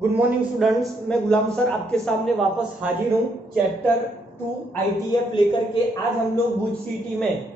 Good morning students, मैं गुलाम sir आपके सामने वापस हाजिर हूँ चैप्टर 2 आईटीएफ लेकर के। आज हम लोग भुज सिटी में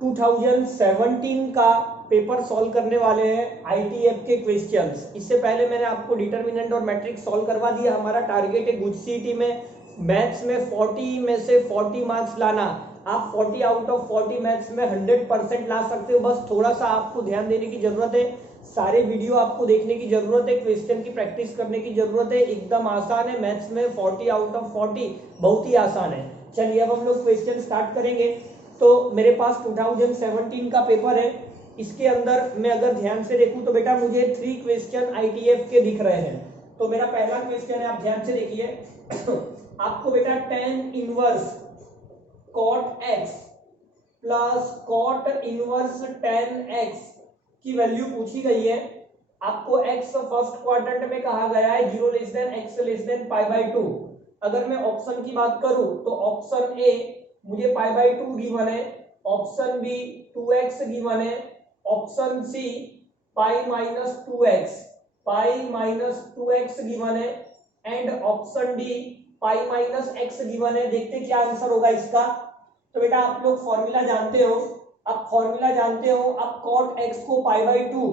2017 का पेपर सॉल्व करने वाले हैं आईटीएफ के क्वेश्चंस। इससे पहले मैंने आपको डिटर्मिनेंट और मैट्रिक्स सॉल्व करवा दिया। हमारा टारगेट है भुज सिटी में मैथ्स में 40 में से 40 मार्क्स लाना। आप 40 आउट ऑफ 40 मैथ्स में 100% ला सकते हो। बस थोड़ा सा आपको ध्यान देने की जरूरत है, सारे वीडियो आपको देखने की जरूरत है, क्वेश्चन की प्रैक्टिस करने की जरूरत है। एकदम आसान है, मैथ्स में 40 आउट ऑफ 40 बहुत ही आसान है। चलिए अब हम लोग क्वेश्चन स्टार्ट करेंगे। तो मेरे पास 2017 का पेपर है। इसके अंदर मैं अगर ध्यान से देखूं तो बेटा मुझे 3 क्वेश्चन आईटीएफ के दिख रहे हैं। तो मेरा पहला क्वेश्चन है, आप ध्यान से देखिए। आपको बेटा tan inverse cot x plus cot inverse tan x की वैल्यू पूछी गई है। आपको x फर्स्ट क्वाड्रेंट में कहा गया है 0 less than x less than π/2। अगर मैं ऑप्शन की बात करूं तो ऑप्शन ए मुझे π/2 गिवन है, ऑप्शन बी 2x गिवन है, option C π-2x π-2x given है and option D π-x given है। देखते क्या आंसर होगा इसका। तो बेटा आप लोग फॉर्मूला जानते हो, आप फॉर्मूला जानते हो, आप cot x को π/2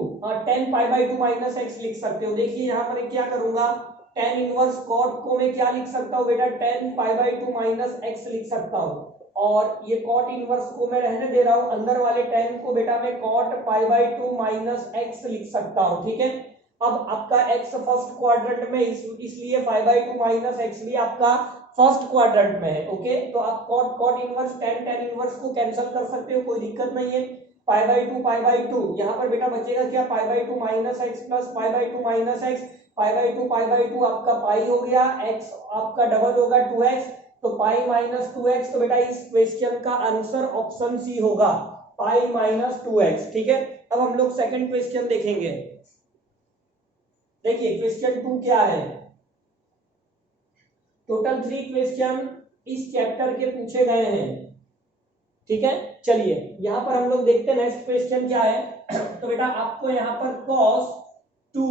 tan π/2 माइनस x लिख सकते हो। देखिए यहाँ पर क्या करूंगा, tan इनवर्स cot को मैं क्या लिख सकता हूँ बेटा, tan π/2 माइनस x लिख सकता हूँ। और ये cot इनवर्स को मैं रहने दे रहा हूँ, अंदर वाले tan को बेटा मैं cot π/2 माइनस x लिख सकता हूँ। ठीक है, अब आपका x फर्स्ट क्वाड्रेंट में इसलिए π/2 माइनस x भी आपका फर्स्ट क्वाड्रेंट में है। ओके, तो आप cot इनवर्स tan इनवर्स को कैंसिल कर सकते हो, कोई दिक्कत नहीं है। π/2 यहाँ पर बेटा बचेगा क्या, π/2 minus x plus π/2 minus x. π/2 आपका पाई हो गया, x आपका डबल होगा 2x, तो पाई माइनस 2x। तो बेटा इस क्वेश्चन का आंसर ऑप्शन सी होगा, π-2x। ठीक है, अब हम लोग सेकंड क्वेश्चन देखेंगे। देखिए क्वेश्चन 2 क्या है। टोटल 3 क्वेश्चन इस चैप्टर के पूछे गए हैं। ठीक है, चलिए यहां पर हम लोग देखते हैं नेक्स्ट क्वेश्चन क्या है। तो बेटा आपको यहां पर cos 2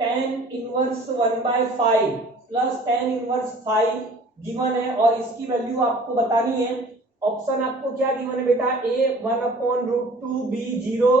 tan inverse 1/5 plus tan inverse 5 given है और इसकी वैल्यू आपको बतानी है। ऑप्शन आपको क्या गिवन है बेटा, a 1/√2, b 0,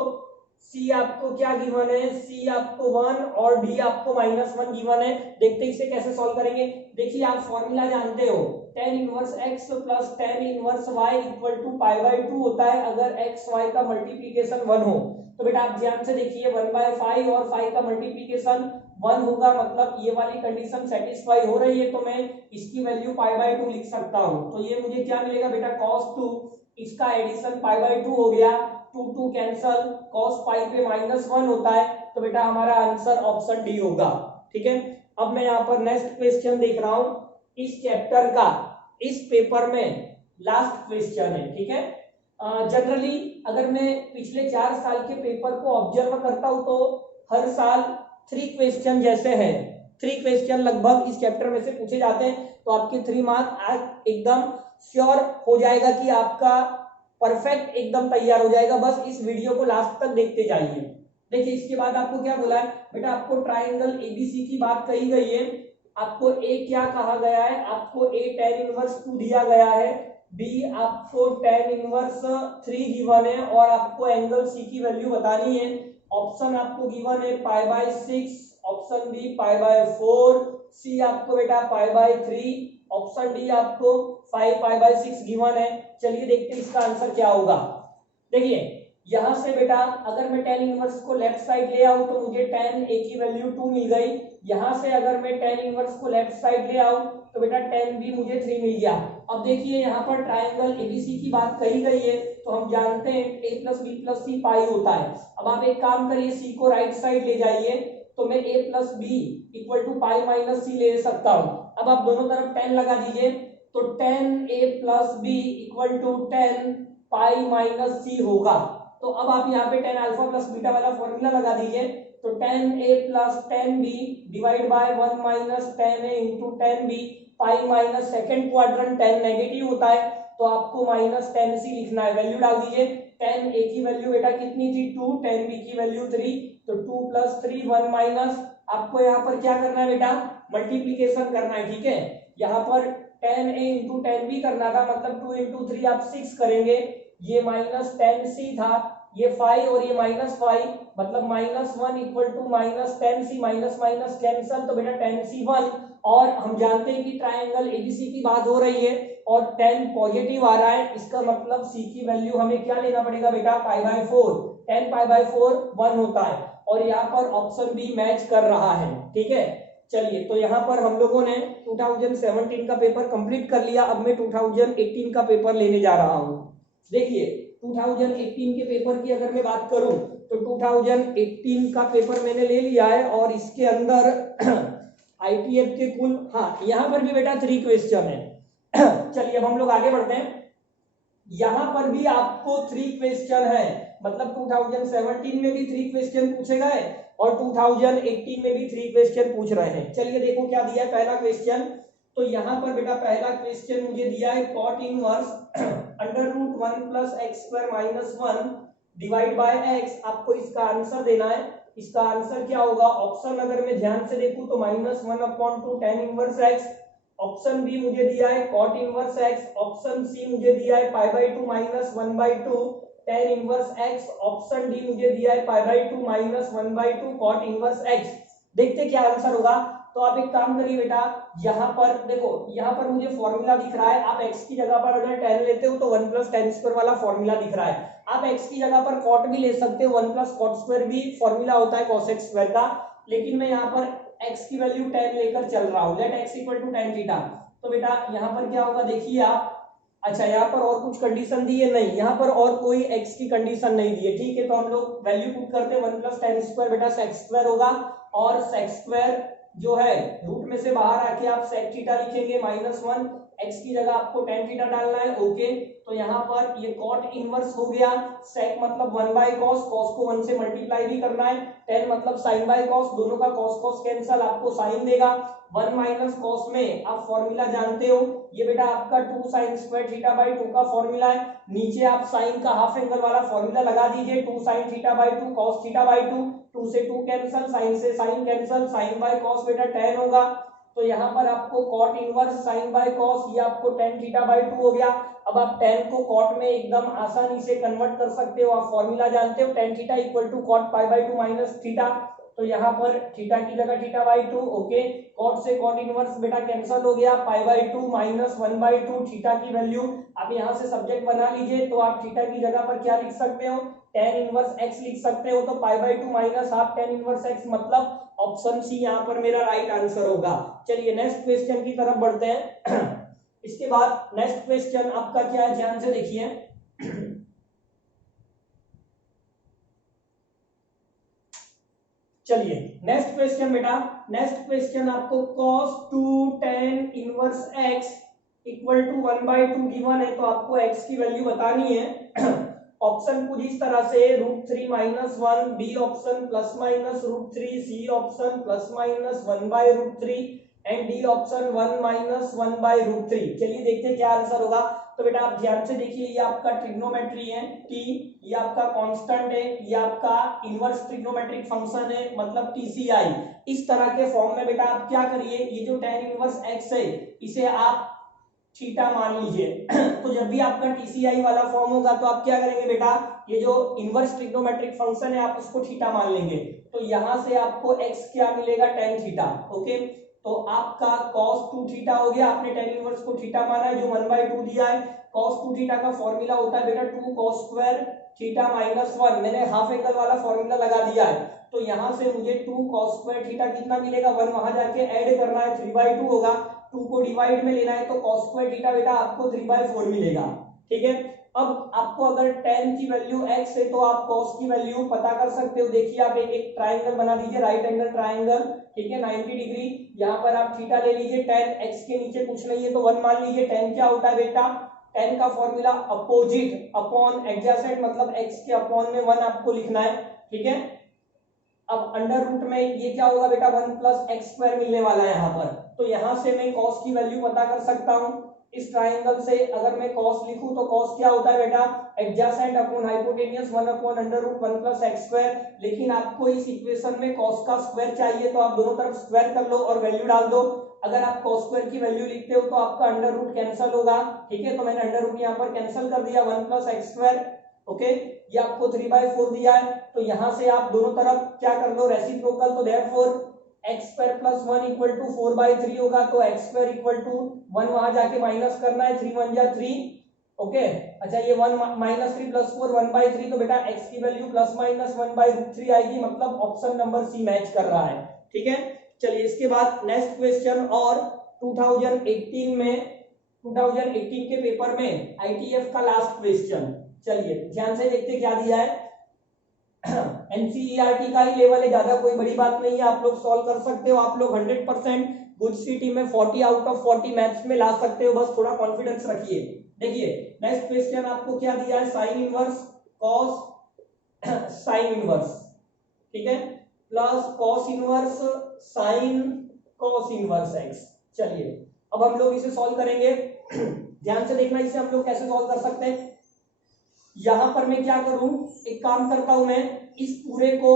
सी आपको क्या गिवन है, सी आपको 1 और डी आपको -1 गिवन है। देखते इसे कैसे सॉल्व करेंगे। देखिए आप फॉर्मूला जानते हो, tan inverse x plus tan inverse y equal to π/2 होता है अगर x y का मल्टीप्लिकेशन 1 हो। तो बेटा आप ध्यान से देखिए 1/5 और 5 का मल्टीप्लिकेशन 1 होगा, मतलब ये वाली कंडीशन सेटिस्फाई हो रही है, तो मैं इसकी वैल्यू π/2 लिख सकता हूं। तो ये मुझे क्या मिलेगा बेटा, cos 2, इसका एडिशन π/2 हो गया, 2 कैंसल, cos पाई पे -1 होता है, तो बेटा हमारा आंसर ऑप्शन डी होगा। ठीक है, अब मैं यहाँ पर नेक्स्ट क्वेश्चन देख रहा हूं, इस चैप्टर का इस पेपर में लास्ट क्वेश्चन है। ठीक है, जनरली अगर मैं पिछले 4 साल के पेपर को ऑब्जर्व करता हूं तो हर साल 3 क्वेश्चन जैसे हैं, 3 क्वेश्चन लगभग इस चैप्टर में से पूछे जाते हैं। तो आपके 3 मार्क्स एकदम श्योर हो जाएगा कि आपका परफेक्ट एकदम तैयार हो जाएगा। बस इस वीडियो को लास्ट तक देखते जाइए। देखिए इसके बाद आपको क्या बोला है बेटा, आपको ट्राइंगल एबीसी की बात कही गई है। आपको ए क्या कहा गया है, आपको ए tan इनवर्स 2 दिया गया है, बी आपको tan इनवर्स 3 गिवन है और आपको एंगल सी की वैल्यू बतानी है। ऑप्शन आपको गिवन है π/6, ऑप्शन बी π/4, सी आपको बेटा π/3, ऑप्शन डी आपको 5 π/6 गिवन है। चलिए देखते हैं इसका आंसर क्या होगा। देखिए यहां से बेटा अगर मैं tan इनवर्स को लेफ्ट साइड ले आऊं तो मुझे tan a की वैल्यू 2 मिल गई। यहां से अगर मैं tan इनवर्स को लेफ्ट साइड ले आऊं तो बेटा tan b मुझे 3 मिल गया। अब देखिए यहां पर ट्रायंगल एबीसी की बात कही गई है, तो हम जानते हैं a + b + c पाई होता है। अब आप एक काम करिए, c को राइट साइड ले जाइए, तो मैं a + b = π - c ले सकता हूं। अब आप दोनों तरफ tan लगा दीजिए, तो tan a + b = tan π - c होगा। तो अब आप यहाँ पे tan अल्फा प्लस बीटा वाला फॉर्मूला लगा दीजिए, तो tan a plus tan b divide by 1 minus tan a into tan b, pi minus second quadrant tan negative होता है, तो आपको -tan c लिखना है। वैल्यू डाल दीजिए, tan a की वैल्यू बेटा कितनी थी 2, tan b की वैल्यू 3, तो 2 + 3 1 माइनस, आपको यहाँ पर क्या करना है बेटा मल्टीप्लीकेशन करना है, ठीक है। यहाँ पर tan a into tan b करना था, मतलब 2 इंटू 3 आप 6 करेंगे, ये माइनस tan c था, ये 5 और ये -5, मतलब -1 equal to -tan c, minus minus cancel, तो बेटा tan c 1, और हम जानते हैं कि ट्रायंगल एबीसी की बात हो रही है और tan पॉजिटिव आ रहा है, इसका मतलब c की वैल्यू हमें क्या लेना पड़ेगा बेटा π/4, tan π/4 1 होता है, और यहाँ पर ऑप्शन बी मैच कर रहा है, ठीक है। चलिए, तो यहाँ पर हम लोगों ने 2017 का पेपर कंप्लीट कर लिया, अब मैं 2018 का पेपर लेने जा रहा हूँ। देखिए 2018 के पेपर की अगर मैं बात करूं तो 2018 का पेपर मैंने ले लिया है, और इसके अंदर आईटीएफ के कुल, हाँ यहाँ पर भी बेटा 3 क्वेश्चन है। चलिए अब हम लोग आगे बढ़ते हैं, यहाँ पर भी आपको 3 क्वेश्चन है, मतलब 2017 में भी 3 क्वेश्चन पूछे गए और 2018 में भी 3 क्वेश्चन पूछ रहे हैं। चलिए देखो क्या दिया है पहला क्वेश्चन, तो यहाँ पर बेटा पहला क्वेश्चन मुझे दिया है cot inverse √1 + x² - 1 divide by x, आपको इसका आंसर देना है। इसका आंसर क्या होगा, ऑप्शन अगर मैं ध्यान से देखूं तो -1/2 tan inverse x, option B मुझे दिया है cot inverse x, option C मुझे दिया है π/2 - 1/2 tan inverse x, option D मुझे दिया है π/2 - 1/2 cot इनवर्स x। देखते क्या आंसर होगा। तो आप एक काम करिए बेटा, यहाँ पर देखो, यहाँ पर मुझे फॉर्मूला दिख रहा है, आप x की जगह पर अगर tan लेते हो तो 1 + tan² वाला फॉर्मूला दिख रहा है, आप x की जगह पर cot भी ले सकते हो, 1 + cot² भी फॉर्मूला होता है cos x² का, लेकिन मैं यहाँ पर x की वैल्यू tan लेकर चल रहा हूँ, लेट x = tan थीटा। तो बेटा यहाँ पर क्या होगा देखिए आप, अच्छा यहाँ पर और कुछ कंडीशन दी है, नहीं यहाँ पर और कोई x की कंडीशन नहीं दी है, ठीक है। तो हम लोग वैल्यू पुट करते हैं, 1 + tan² बेटा sec² होगा, और sec² जो है रूट में से बाहर आके आप sec थीटा लिखेंगे -1, x की जगह आपको tan थीटा डालना है, ओके। तो यहाँ पर ये cot इनवर्स हो गया, sec मतलब 1/cos, cos को 1 से मल्टीप्लाई भी करना है, tan मतलब sin/cos, दोनों का cos cos कैंसल, आपको sin देगा। 1 - cos में आप फॉर्मूला जानते हो, ये बेटा आपका 2 sin² θ/2 का फॉर्मूला है, नीचे आप sin का हाफ एंगल वाला फॉर्मूला लगा दीजिए, 2 sin θ/2 cos θ/2, 2 से 2 कैंसल, sin से sin कैंसल, sin/cos बेटा tan होगा। तो यहाँ पर आपको cot इनवर्स sin/cos, ये आपको tan θ/2 हो गया। अब आप tan को cot में एकदम आसानी से कन्वर्ट कर सकते हो, आप फॉर्मूला जानते हो, tan थीटा = cot π/2 - थीटा, तो यहाँ पर थीटा की जगह θ/2, ओके। cot से cot इनवर्स बेटा कैंसिल हो गया, π/2 - 1/2 थीटा की वैल्यू आप यहाँ से सब्जेक्ट बना लीजिए, तो आप थीटा की जगह पर क्या लिख सकते हो, tan इनवर्स x लिख सकते हो, तो π/2 - हाफ tan इनवर्स x, मतलब ऑप्शन सी यहाँ पर मेरा राइट आंसर होगा। चलिए नेक्स्ट क्वेश्चन की तरफ बढ़ते हैं। इसके बाद नेक्स्ट क्वेश्चन आपका क्या है, ध्यान से देखिए। चलिए नेक्स्ट क्वेश्चन बेटा, नेक्स्ट क्वेश्चन आपको cos 2 tan inverse x = 1/2 given है, तो आपको x की वैल्यू बतानी है। ऑप्शन कुछ इस तरह से √3 - 1, B option ±√3, C option ±1/√3 and D option 1 - 1/√3। चलिए देखते हैं क्या आंसर होगा। तो बेटा आप ध्यान से देखिए, ये आपका ट्रिग्नोमेट्री है t, ये आपका कांस्टेंट है, ये आपका इनवर्स ट्रिग्नोमेट्रिक फंक्शन है, मतलब TCI। इस तरह के फॉर्म में बेटा आप क्या करिए, ये जो tan इनवर्स x है इसे आप थीटा मान लीजिए। तो जब भी आपका TCI वाला फॉर्म होगा तो आप क्या करेंगे बेटा, ये जो इनवर्स ट्रिग्नोमेट्रिक फंक्शन है आप उसको थीटा मान लेंगे, तो यहां से आपको x क्या मिलेगा, tan थीटा, ओके। तो आपका cos 2 थीटा हो गया, आपने tan इनवर्स को थीटा माना है जो 1/2 दिया है। cos 2 थीटा का फॉर्मूला होता है बेटा 2 cos² थीटा -1, मैंने हाफ एंगल वाला फॉर्मूला लगा दिया है, तो यहां से मुझे 2 cos² थीटा कितना मिलेगा, 1 वहां जाके ऐड करना है, 3/2 होगा, 2 को डिवाइड में लेना है, तो cos² थीटा बेटा आपको 3/4 मिलेगा, ठीक है। अब आपको अगर tan की वैल्यू x है तो आप cos की वैल्यू पता कर सकते हो। देखिए आप एक ट्राइंगल बना दीजिए, राइट एंगल ट्राइंगल, ठीक है, 90 डिग्री, यहाँ पर आप थीटा ले लीजिए, tan x के नीचे कुछ नहीं है तो 1 मान लीजिए। tan क्या होता है बेटा, tan का फॉर्मूला अपोजिट अपॉन एडजेसेंट, मतलब x के अपॉन में 1 आपको लिखना है, ठीक है। अब अंडर रूट में ये क्या होगा बेटा, 1 + x² मिलने वाला है यहाँ पर, तो यहाँ से मैं cos की वैल्यू पता कर सकता हूँ। इस ट्राइंगल से अगर मैं cos लिखूं तो cos क्या होता है बेटा, adjacent upon hypotenuse 1 upon under root 1 plus x square. लेकिन आपको इस इक्वेशन में cos का स्क्वायर चाहिए तो आप दोनों तरफ स्क्वायर कर लो और वैल्यू डाल दो। अगर आप cos स्क्वायर की वैल्यू लिखते हो तो आपका अंडर रूट कैंसिल होगा, ठीक है। तो मैंने अंडर रूट यहाँ पर कैंसिल कर दिया 1 प्लस एक्स स्क्वायर, ओके। ये आपको 3/4 दिया है, तो यहां से आप दोनों तरफ क्या कर लो, रेसिप्रोकल। तो therefore x square plus 1 equal to 4/3 होगा, तो एक्स स्क्वायर इक्वल टू 1 वहां जाके माइनस करना है, 3 1 जा 3, ओके। अच्छा ये 1 माइनस 3 प्लस 4 1/3, तो बेटा x की वैल्यू प्लस माइनस 1/√3 आएगी, मतलब ऑप्शन नंबर सी मैच कर रहा है, ठीक है। चलिए इसके बाद नेक्स्ट क्वेश्चन, और 2018 के पेपर में आईटीएफ का लास्ट क्वेश्चन। चलिए ध्यान से देखते क्या दिया है। एनसीईआरटी का ही लेवल है, ज्यादा कोई बड़ी बात नहीं है, आप लोग सॉल्व कर सकते हो। आप लोग 100% गुड सिटी में 40 आउट ऑफ 40 मैथ्स में ला सकते हो, बस थोड़ा कॉन्फिडेंस रखिए। देखिए नेक्स्ट क्वेश्चन आपको क्या दिया है, sine inverse cos sine inverse, ठीक है, plus cos inverse sine cos inverse x. चलिए अब हम लोग इसे सॉल्व करेंगे। ध्यान से देखना इसे हम लोग कैसे सॉल्व कर सकते हैं। यहां पर मैं क्या करूं, एक काम करता हूं, मैं इस पूरे को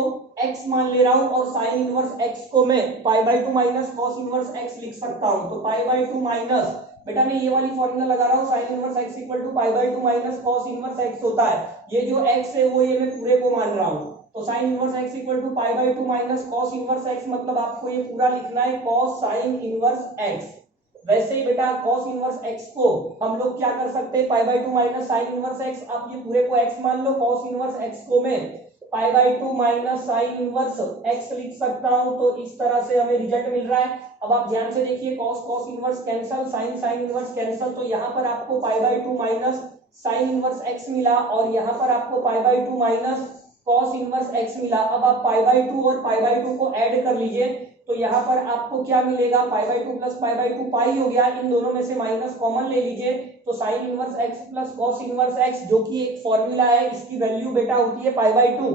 x मान ले रहा हूं और साइन इनवर्स x को मैं π/2 माइनस कॉस इनवर्स x लिख सकता हूं। तो π/2 माइनस, बेटा मैं ये वाली फॉर्मूला लगा रहा हूं, sine inverse x equal to π/2 minus cos inverse x होता है। ये जो x है वो ये मैं पूरे को मान रहा हूं, तो sine inverse x equal to π/2 minus cos inverse x, मतलब आपको ये पूरा लिखना है कॉस साइन इनवर्स x। वैसे ही बेटा cos इनवर्स x को हम लोग क्या कर सकते हैं, π/2 माइनस साइन इनवर्स x, आप ये पूरे को x मान लो, cos इनवर्स x को मैं π/2 माइनस साइन इनवर्स x लिख सकता हूं। तो इस तरह से हमें रिजल्ट मिल रहा है। अब आप ध्यान से देखिए, cos inverse cancel, sine inverse cancel, तो यहाँ पर आपको π/2 माइनस साइन इनवर्स x मिला और यहाँ पर आपको π/2 माइनस cos इनवर्स x मिला। अब आप π/2 और π/2 को ऐड कर लीजिए, तो यहाँ पर आपको क्या मिलेगा, π/2 प्लस π/2 पाई हो गया, इन दोनों में से माइनस कॉमन ले लीजिए, तो sine inverse x plus cos inverse x, जो कि एक फॉर्मूला है, इसकी वैल्यू बेटा होती है π/2,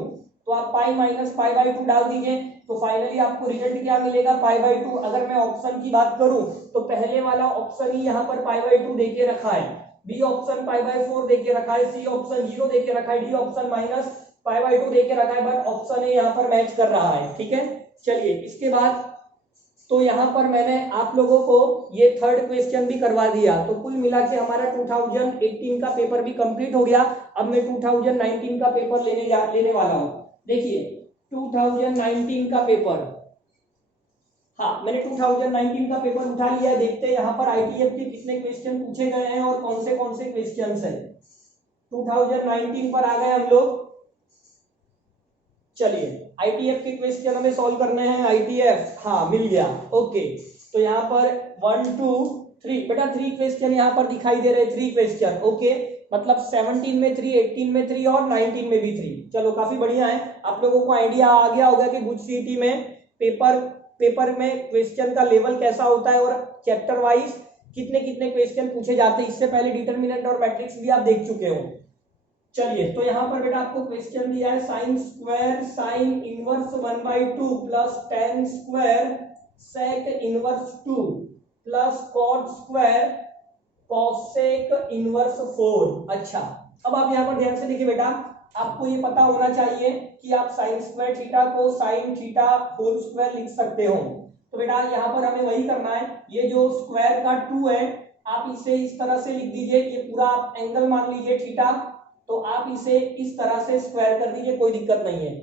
तो आप पाई माइनस π/2 डाल दीजिए, तो फाइनली आपको रिजल्ट क्या मिलेगा, π/2। अगर मैं ऑप्शन की बात करूं तो पहले वाला ऑप्शन ही यहाँ पर π/2 देके रखा है, बी ऑप्शन π/4 देके रखा है, सी ऑप्शन 0 देके रखा है, डी ऑप्शन माइनस π/2 देके रखा है, बट ऑप्शन ए यहाँ पर मैच कर रहा है, ठीक है। चलिए इसके बाद तो यहां पर मैंने आप लोगों को ये थर्ड क्वेश्चन भी करवा दिया, तो कुल मिला के हमारा 2018 का पेपर भी कंप्लीट हो गया। अब मैं 2019 का पेपर लेने वाला हूं। देखिए 2019 का पेपर, हाँ मैंने 2019 का पेपर उठा लिया है। देखते हैं यहाँ पर आईटीएफ के कितने क्वेश्चन पूछे गए हैं और कौन से क्वेश्चन है। 2019 पर आ गए हम लोग। चलिए आईटीएफ के क्वेश्चन हमें सॉल्व करने हैं। आईटीएफ, हाँ मिल गया, ओके। तो यहाँ पर 1 2 3, बेटा 3 क्वेश्चन यहाँ पर दिखाई दे रहे हैं, 3 क्वेश्चन, ओके। मतलब 17 में 3, 18 में 3 और 19 में भी 3। चलो काफी बढ़िया है, आप लोगों को आइडिया आ गया होगा कि गुड सिटी में पेपर में क्वेश्चन का लेवल कैसा होता है और चैप्टर वाइज कितने कितने क्वेश्चन पूछे जाते हैं। इससे पहले डिटरमिनेंट और मैट्रिक्स भी आप देख चुके हो। चलिए तो यहाँ पर बेटा आपको क्वेश्चन दिया है, sine square sine inverse 1/2 plus tan square sec inverse 2 plus cot square cosec inverse 4। अच्छा अब आप यहाँ पर ध्यान से देखिए बेटा, आपको ये पता होना चाहिए कि आप साइन स्क्वायर थीटा को साइन थीटा होल स्क्वायर लिख सकते हो। तो बेटा यहाँ पर हमें वही करना है, ये जो स्क्वायर का 2 है आप इसे इस तरह से लिख दीजिए, ये पूरा आप एंगल मान लीजिए थीटा, तो आप इसे इस तरह से स्क्वायर कर दीजिए, कोई दिक्कत नहीं है।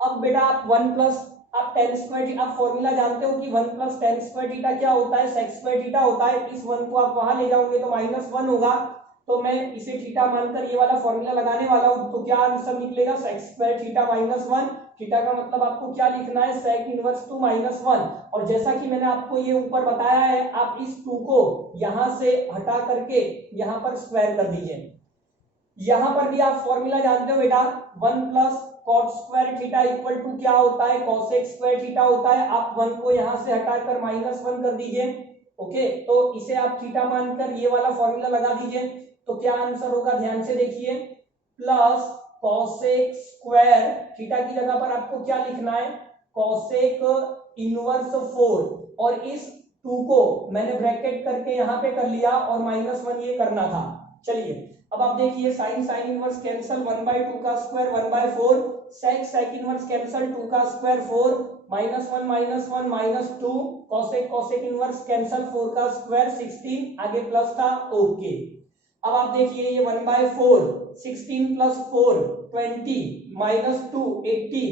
अब बेटा आप 1 प्लस आप टेन स्क्वायर, आप फॉर्मूला जानते हो कि 1 प्लस टेन स्क्वायर थीटा क्या होता है, सेक स्क्वायर थीटा होता है। इस 1 को आप वहां ले जाओगे तो -1 होगा, तो मैं इसे थीटा मानकर ये वाला फॉर्मूला लगाने वाला हूं। तो क्या आंसर निकलेगा, सेक स्क्वायर थीटा -1। थीटा का मतलब आपको क्या लिखना है, सेक इनवर्स 2 -1। और जैसा कि मैंने आपको ये ऊपर बताया है, आप इस 2 को यहां से हटा करके यहां पर स्क्वायर कर दीजिए। यहां पर भी आप फॉर्मूला जानते हो बेटा, 1 plus cot square theta equal to क्या होता है, कॉसेक स्क्वायर थीटा होता है। आप 1 को यहां से हटाकर -1 कर दीजिए, ओके। तो इसे आप थीटा मानकर ये वाला फॉर्मूला लगा दीजिए, तो क्या आंसर होगा, ध्यान से देखिए, प्लस कॉसेक स्क्वायर थीटा की जगह पर आपको क्या लिखना है, कॉसेक इनवर्स 4, और इस 2 को मैंने ब्रैकेट करके यहाँ पे कर लिया और -1 ये करना था। चलिए अब आप देखिए साइन इनवर्स कैंसल, 1/2 का स्क्वायर 1/4, सेक इनवर्स कैंसल, 2 का स्क्वायर 4, -1 -2, कॉसेक इनवर्स कैंसल, 4 का स्क्वायर 16, आगे प्लस था, ओके। अब आप देखिए ये 1/4, 16 प्लस 4 20, -2 18,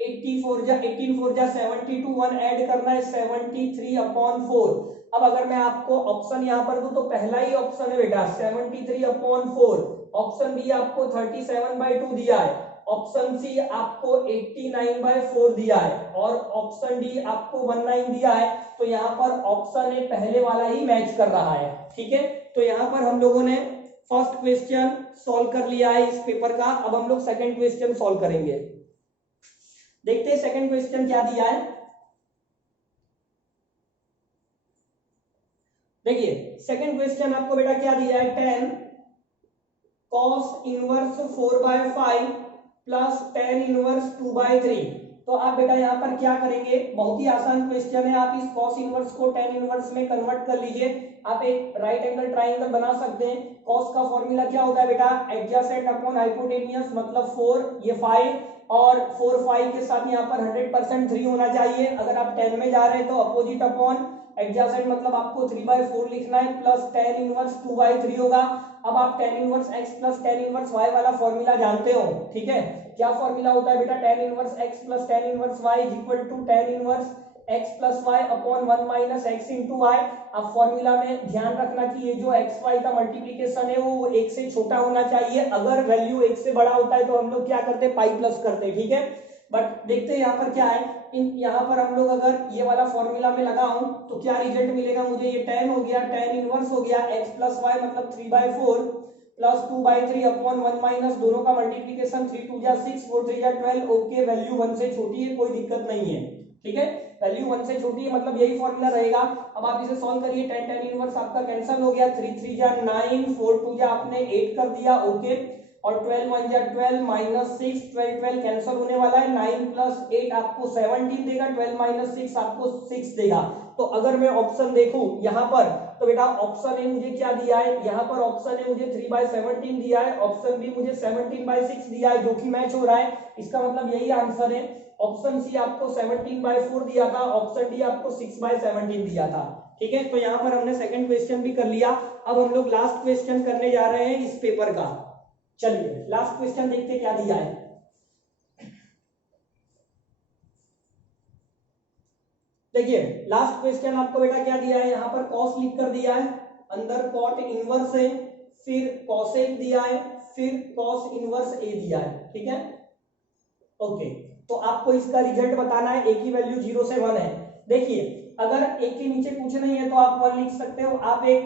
18 4 जा 72, 1 ऐड करना है 73/4। अब अगर मैं आपको ऑप्शन यहां पर दूं तो पहला ही ऑप्शन है बेटा 73/4, ऑप्शन बी आपको 37/2 दिया है, ऑप्शन सी आपको 89/4 दिया है और ऑप्शन डी आपको 19 दिया है। तो यहाँ पर ऑप्शन ए पहले वाला ही मैच कर रहा है, ठीक है। तो यहाँ पर हम लोगों ने फर्स्ट क्वेश्चन सॉल्व कर लिया है इस पेपर का। अब हम लोग सेकंड क्वेश्चन सॉल्व करेंगे। देखते हैं सेकंड क्वेश्चन क्या दिया है। देखिए सेकंड क्वेश्चन आपको बेटा क्या दिया है, 10 cos इनवर्स 4/5 प्लस 10 इनवर्स 2/3। तो आप बेटा यहाँ पर क्या करेंगे, बहुत ही आसान क्वेश्चन है। आप इस cos इनवर्स को tan इनवर्स में कन्वर्ट कर लीजिए। आप एक राइट एंगल ट्राइंगल बना सकते हैं। cos का फॉर्मूला क्या होता है बेटा, एडजेसेंट अपॉन हाइपोटेनियस, मतलब 4 ये 5 और 4 5 के साथ यहाँ पर 100% 3 होना चाहिए। अगर आप 10 में जा रहे हैं तो अपोजिट अपॉन एडजेसेंट, मतलब आपको 3/4 लिखना है, प्लस tan इनवर्स 2/3 होगा। अब आप tan inverse x plus tan inverse y वाला फॉर्मूला जानते हो, ठीक है। क्या फॉर्मूला होता है बेटा, tan inverse x plus tan inverse y is equal to tan inverse x plus y upon 1 minus x into y. अब फॉर्मूला में ध्यान रखना कि ये जो एक्स वाई का मल्टीप्लीकेशन है वो 1 से छोटा होना चाहिए। अगर वैल्यू 1 से बड़ा होता है तो हम लोग क्या करते हैं, पाई प्लस करते हैं, ठीक है। बट देखते हैं यहाँ पर क्या है। यहाँ पर हम लोग अगर ये वाला फॉर्मूला में लगाऊं तो क्या रिजल्ट मिलेगा मुझे, ये tan हो गया, tan इनवर्स हो गया x प्लस वाई मतलब 3/4 प्लस 2/3 अपॉन 1 माइनस दोनों का मल्टीप्लीकेशन, 3 2 जा 6 4 3 जा 12। ओके, वैल्यू 1 से छोटी है, कोई दिक्कत नहीं है, ठीक है। वैल्यू 1 से छोटी है मतलब यही फॉर्मूला रहेगा। अब आप इसे सॉल्व करिए, tan इनवर्स आपका कैंसिल हो गया, 3 3 जा 9, 4 2 जा आपने 8 कर दिया, ओके। और 12 1 जा 12 माइनस 6, 12 12 कैंसिल होने वाला है, 9 प्लस 8 आपको 17 देगा, 12 माइनस 6 आपको 6 देगा। तो अगर मैं ऑप्शन देखूं यहाँ पर तो बेटा ऑप्शन ए मुझे क्या दिया है, यहाँ पर ऑप्शन ए मुझे 3/17 दिया है, ऑप्शन बी मुझे 17/6 दिया है, जो कि मैच हो रहा है। इसका मतलब यही आंसर है। ऑप्शन सी आपको 17/4 दिया था, ऑप्शन डी आपको 6/17 दिया था, ठीक है। तो यहाँ पर हमने सेकंड क्वेश्चन भी कर लिया। अब हम लोग लास्ट क्वेश्चन करने जा रहे हैं इस पेपर का। चलिए लास्ट क्वेश्चन देखते क्या दिया है। देखिए लास्ट क्वेश्चन आपको बेटा क्या दिया है, यहाँ पर cos लिख कर दिया है, अंदर cot इनवर्स है, फिर cosec दिया है, फिर cos इनवर्स a दिया है, ठीक है। ओके, तो आपको इसका रिजल्ट बताना है। एक ही वैल्यू 0 से 1 है। देखिए अगर एक के नीचे कुछ नहीं है तो आप 1 लिख सकते हो। आप एक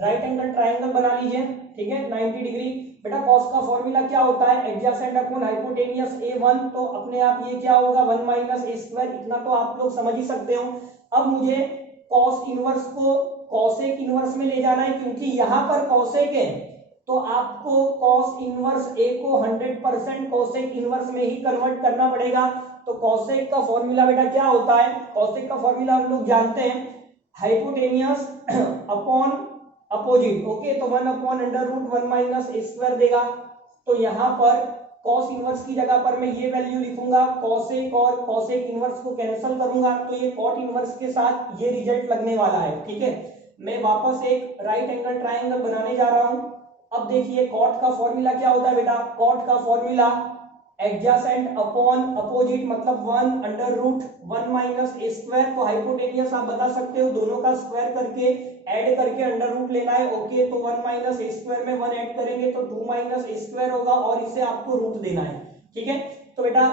राइट एंगल ट्राइंगल बना लीजिए, ठीक है, 90 डिग्री। बेटा cos का फॉर्मूला क्या होता है, एडजेसेंट अपॉन हाइपोटेनियस a1, तो अपने आप ये क्या होगा 1 माइनस a स्क्वायर। इतना तो आप लोग समझ ही सकते हो। अब मुझे cos इनवर्स को cosec इनवर्स में ले जाना है, क्योंकि यहाँ पर cosec है तो आपको cos इनवर्स a को 100% cosec इनवर्स में ही कन्वर्ट करना पड़ेगा। तो cosec का फॉर्मूला बेटा क्या होता है, cosec का फॉर्मूला हम लोग जानते हैं, हाइपोटेनियस अपॉन अपोजिट, ओके। तो 1/√1 माइनस a स्क्वायर देगा। तो यहाँ पर cos इनवर्स की जगह पर मैं ये वैल्यू लिखूंगा, cosec और cosec इनवर्स को कैंसिल करूंगा तो ये cot इनवर्स के साथ ये रिजल्ट लगने वाला है, ठीक है। मैं वापस एक राइट एंगल ट्राइंगल बनाने जा रहा हूं। अब देखिए cot का फॉर्मूला क्या होता है बेटा, cot का फॉर्मूला एडजेसेंट अपॉन अपोजिट मतलब 1/√1 माइनस a स्क्वायर। तो हाइपोटेनियस आप बता सकते हो, दोनों का स्क्वायर करके ऐड करके अंडर रूट लेना है, ओके। तो 1 माइनस a स्क्वायर में 1 ऐड करेंगे तो 2 माइनस a स्क्वायर होगा और इसे आपको रूट देना है, ठीक है। तो बेटा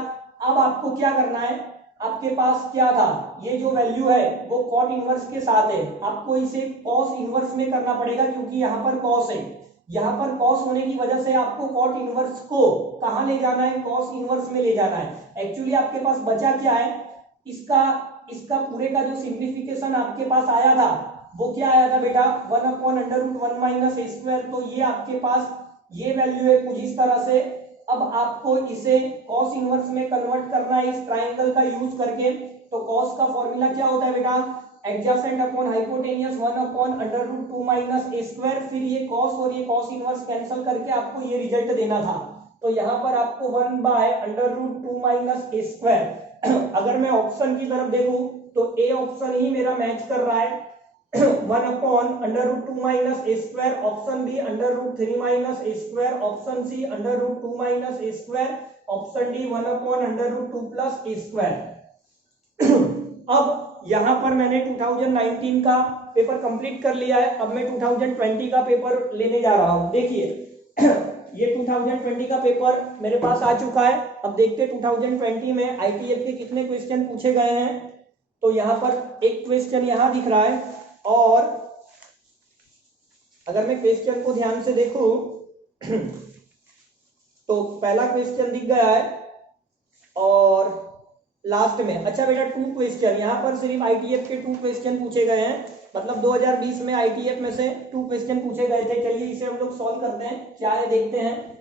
अब आपको क्या करना है, आपके पास क्या था, ये जो वैल्यू है वो cot इनवर्स के साथ है, आपको इसे cos इनवर्स में करना पड़ेगा, क्योंकि यहाँ पर cos है। यहाँ पर cos होने की वजह से आपको cot इनवर्स को कहां ले जाना है, cos इनवर्स में ले जाना है। एक्चुअली आपके पास बचा क्या है, इसका पूरे का जो सिंप्लीफिकेशन आपके पास आया था वो क्या आया था बेटा, 1/√1 माइनस a स्क्वायर। तो ये आपके पास ये वैल्यू है कुछ इस तरह से। अब आपको इसे cos इनवर्स में कन्वर्ट करना है इस ट्राइंगल का यूज करके। तो cos का फॉर्मूला क्या होता है बेटा, adjacent upon hypotenuse 1 upon under root 2 minus a square, फिर ये कॉस और ये कॉस इनवर्स कैंसिल करके आपको ये रिजल्ट देना था। तो यहाँ पर आपको 1 by under root 2 minus a square. अगर मैं ऑप्शन की तरफ देखूं तो ए ऑप्शन ही मेरा मैच कर रहा है 1 upon under root 2 minus a square, option B under root 3 minus a square, option C under root 2 minus a square, option D 1 upon under root 2 plus a square. अब यहां पर मैंने 2019 का paper complete कर लिया है, अब मैं 2020 का पेपर लेने जा रहा हूं। देखिए ये 2020 का पेपर मेरे पास आ चुका है। अब देखते 2020 में आईटीएफ के कितने क्वेश्चन पूछे गए हैं। तो यहाँ पर एक क्वेश्चन यहाँ दिख रहा है, और अगर मैं क्वेश्चन को ध्यान से देखूं तो पहला क्वेश्चन दिख गया है और लास्ट में, अच्छा बेटा 2 क्वेश्चन, यहाँ पर सिर्फ आईटीएफ के 2 क्वेश्चन पूछे गए हैं, मतलब 2020 में आईटीएफ में से 2 क्वेश्चन पूछे गए थे। चलिए इसे हम लोग सॉल्व करते हैं, क्या है देखते हैं।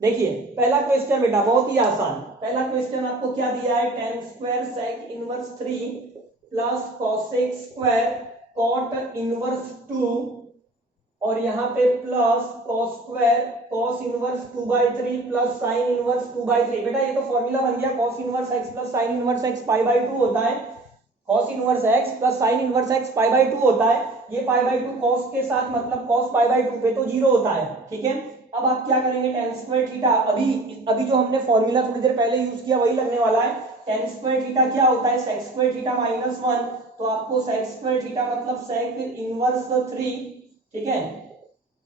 देखिए पहला क्वेश्चन बेटा बहुत ही आसान, पहला क्वेश्चन आपको क्या दिया है, tan square sec inverse 3 plus cosec square cot inverse 2 और यहाँ पे plus cos square cos inverse 2/3 plus sin inverse 2/3। बेटा ये तो फॉर्मूला बन गया, cos inverse x plus sin inverse x π/2 होता है, cos inverse x plus sin inverse x π/2 होता है। ये π/2 cos के साथ मतलब cos π/2 पे तो 0 होता है, ठीक है। अब आप क्या करेंगे, tan स्क्वायर थीटा, अभी जो हमने फॉर्मूला थोड़ी देर पहले यूज किया वही लगने वाला है। tan स्क्वायर थीटा क्या होता है, sec स्क्वायर थीटा -1, तो आपको sec स्क्वायर थीटा मतलब sec इनवर्स 3, ठीक है,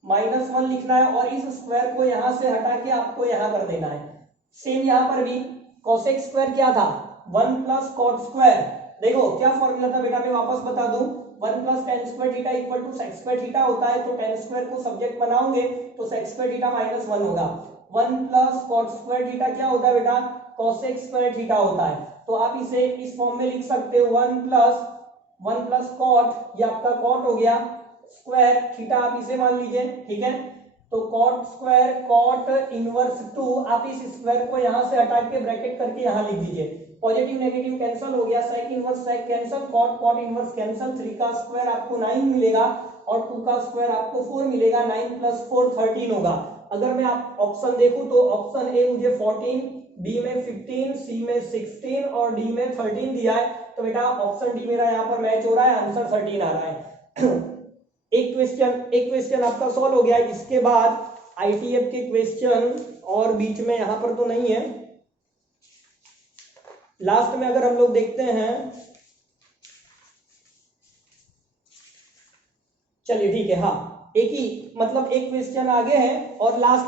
-1 लिखना है और इस स्क्वायर को यहां से हटा के आपको यहां कर देना है। सेम यहां पर भी cosec स्क्वायर क्या था, 1 प्लस cot स्क्वायर। देखो क्या फॉर्मूला था बेटा, मैं वापस बता दूं, 1 plus tan square theta equal to sec square theta होता है, तो tan स्क्वायर को सब्जेक्ट बनाओगे तो sec स्क्वायर थीटा -1 होगा। 1 प्लस cot स्क्वायर थीटा क्या होता है बेटा, cosec स्क्वायर थीटा होता है। तो आप इसे इस फॉर्म में लिख सकते हो, 1 प्लस cot, ये आपका cot हो गया, स्क्वायर थीटा आप इसे मान लीजिए, ठीक है। तो cot स्क्वायर cot इनवर्स 2, आप इस स्क्वायर को यहां से हटा के ब्रैकेट करके यहां लिख दीजिए, पॉजिटिव नेगेटिव कैंसिल हो गया, sec inverse sec cancel, cot inverse cancel, 3 का स्क्वायर आपको 9 मिलेगा और 2 का स्क्वायर आपको 4 मिलेगा, 9 प्लस 4 13 होगा। अगर मैं आप ऑप्शन देखूं तो ऑप्शन ए मुझे 14, बी में 15, सी में 16 और डी में 13 दिया है, तो बेटा ऑप्शन डी मेरा यहाँ पर मैच हो रहा है, आंसर 13 आ रहा है। एक क्वेश्चन आपका सॉल्व हो गया। इसके बाद आईटीएफ के क्वेश्चन और बीच में यहां पर तो नहीं है, लास्ट में अगर हम लोग देखते हैं, चलिए ठीक है, हाँ एक ही मतलब एक क्वेश्चन आगे है और लास्ट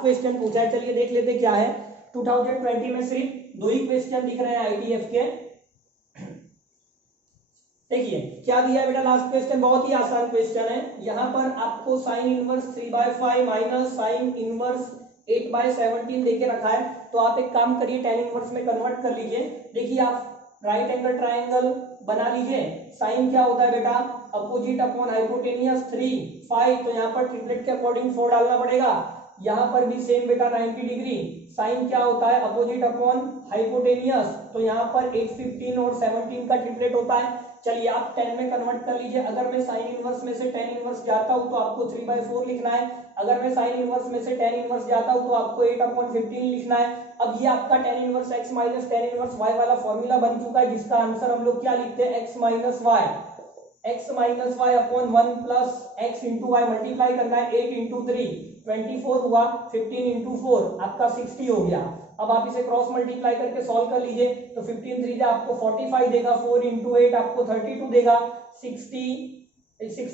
क्वेश्चन पूछा है, चलिए देख लेते क्या है। 2020 में सिर्फ 2 ही क्वेश्चन दिख रहे हैं आईटीएफ के। देखिए क्या दिया है बेटा, लास्ट क्वेश्चन बहुत ही आसान क्वेश्चन है। यहां पर आपको sine inverse 3/5 minus sine inverse 8/17 देके रखा है, तो आप एक काम करिए, tan इनवर्स में कन्वर्ट कर लीजिए। देखिए आप राइट एंगल ट्राइंगल बना लीजिए, साइन क्या होता है बेटा, अपोजिट अपॉन हाइपोटेनियस 3 5, तो यहाँ पर ट्रिपलेट के अकॉर्डिंग 4 डालना पड़ेगा। यहाँ पर भी सेम बेटा 90 डिग्री, साइन क्या होता है, अपोजिट अपॉन हाइपोटेनियस, तो यहाँ पर 8 15 और 17 का ट्रिपलेट होता है। चलिए आप 10 में कन्वर्ट कर लीजिए। अगर मैं साइन इनवर्स में से tan इनवर्स जाता हूं तो आपको 3/4 लिखना है, अगर मैं साइन इनवर्स में से tan इनवर्स जाता हूं तो आपको 8/15 लिखना है। अब ये आपका tan inverse x minus tan inverse y वाला फॉर्मूला बन चुका है, जिसका आंसर हम लोग क्या लिखते हैं, x minus y upon 1 plus x into y, multiply करना है, 8 इंटू 3 24 हुआ, 15 इंटू 4 आपका 60 हो गया। अब आप इसे क्रॉस मल्टीप्लाई करके सॉल्व कर लीजिए, तो 15 3 आपको 45 देगा, 4 इंटू 8 आपको 32 देगा, 60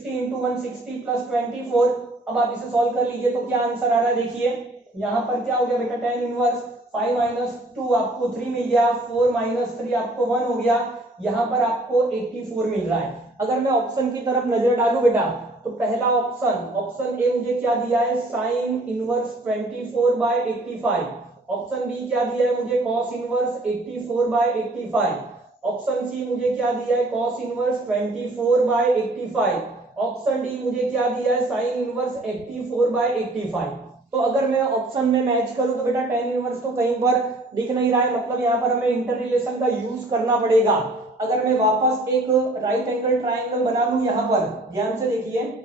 इंटू 160 प्लस 24। अब आप इसे सॉल्व कर लीजिए तो क्या आंसर आ रहा है, देखिए यहाँ पर क्या हो गया बेटा, tan इनवर्स 5 माइनस 2 आपको 3 मिल गया, 4 माइनस 3 आपको 1 हो गया, यहाँ पर आपको 84 मिल रहा है। अगर मैं ऑप्शन की तरफ नजर डालूं बेटा, तो पहला ऑप्शन ए मुझे क्या दिया है, साइन इनवर्स 24/85, ऑप्शन बी क्या दिया है मुझे, cos इनवर्स 84/85, ऑप्शन सी मुझे क्या दिया है, cos इनवर्स 24/85, ऑप्शन डी मुझे क्या दिया है, साइन इनवर्स 84/85। तो अगर मैं ऑप्शन में मैच करूं तो बेटा tan इनवर्स तो कहीं पर दिख नहीं रहा है, मतलब यहाँ पर हमें इंटर रिलेशन का यूज करना पड़ेगा। अगर मैं वापस एक राइट एंगल ट्राइंगल बना लूं, यहाँ पर ध्यान से देखिए,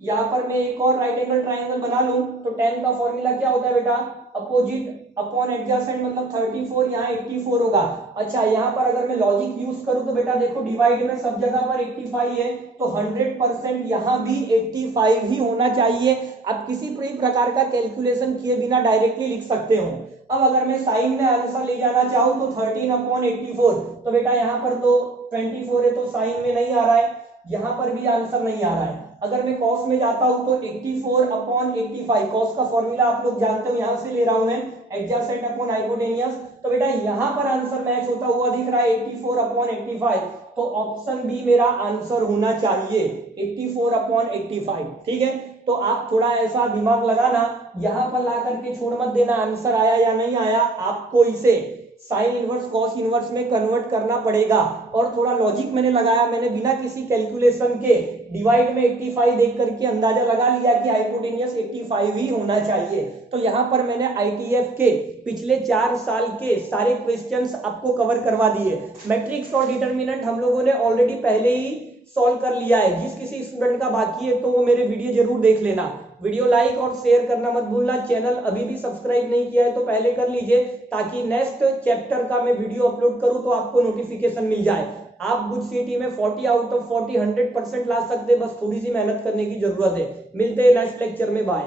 यहाँ पर मैं एक और राइट एंगल ट्राइंगल बना लूं तो tan का फॉर्मूला क्या होता है बेटा, अपोजिट अपॉन एडजेसेंट, मतलब 34, यहाँ 84 होगा। अच्छा, यहाँ पर अगर मैं लॉजिक यूज करूं तो बेटा देखो डिवाइड में सब जगह पर 85 है, तो 100% यहाँ भी 85 ही होना चाहिए। आप किसी भी प्रकार का कैलकुलेशन किए बिना डायरेक्टली लिख सकते हो। अब अगर मैं साइन में आंसर ले जाना चाहूँ तो 13/84, तो बेटा यहाँ पर तो 24 है तो साइन में नहीं आ रहा है, यहाँ पर भी आंसर नहीं आ रहा है। अगर मैं कॉस में जाता हूं तो 84/85, कॉस का फॉर्मूला आप लोग जानते हो, यहां से ले रहा हूं मैं, एडजेसेंट अपॉन हाइपोटेनियस, तो बेटा यहां पर आंसर मैच होता हुआ दिख रहा है 84/85, तो ऑप्शन बी मेरा आंसर होना चाहिए 84/85। ठीक है, तो आप थोड़ा ऐसा दिमाग लगाना, यहां पर ला करके छोड़ मत देना आंसर आया या नहीं आया, आपको इसे साइन इनवर्स कॉस इनवर्स में कन्वर्ट करना पड़ेगा। और थोड़ा लॉजिक मैंने लगाया, मैंने बिना किसी कैलकुलेशन के डिवाइड में 85 देख करके अंदाजा लगा लिया कि हाइपोटेनियस 85 ही होना चाहिए। तो यहां पर मैंने आईटीएफ के पिछले 4 साल के सारे क्वेश्चंस आपको कवर करवा दिए। मैट्रिक्स और डिटर्मिनेंट हम लोगों ने ऑलरेडी पहले ही सॉल्व कर लिया है। जिस किसी स्टूडेंट का बाकी है तो वो मेरे वीडियो जरूर देख लेना। वीडियो लाइक और शेयर करना मत भूलना। चैनल अभी भी सब्सक्राइब नहीं किया है तो पहले कर लीजिए, ताकि नेक्स्ट चैप्टर का मैं वीडियो अपलोड करूं तो आपको नोटिफिकेशन मिल जाए। आप गुड सिटी में 40 आउट ऑफ 40 100% ला सकते हैं, बस थोड़ी सी मेहनत करने की जरूरत है। मिलते हैं नेक्स्ट लेक्चर में, बाय।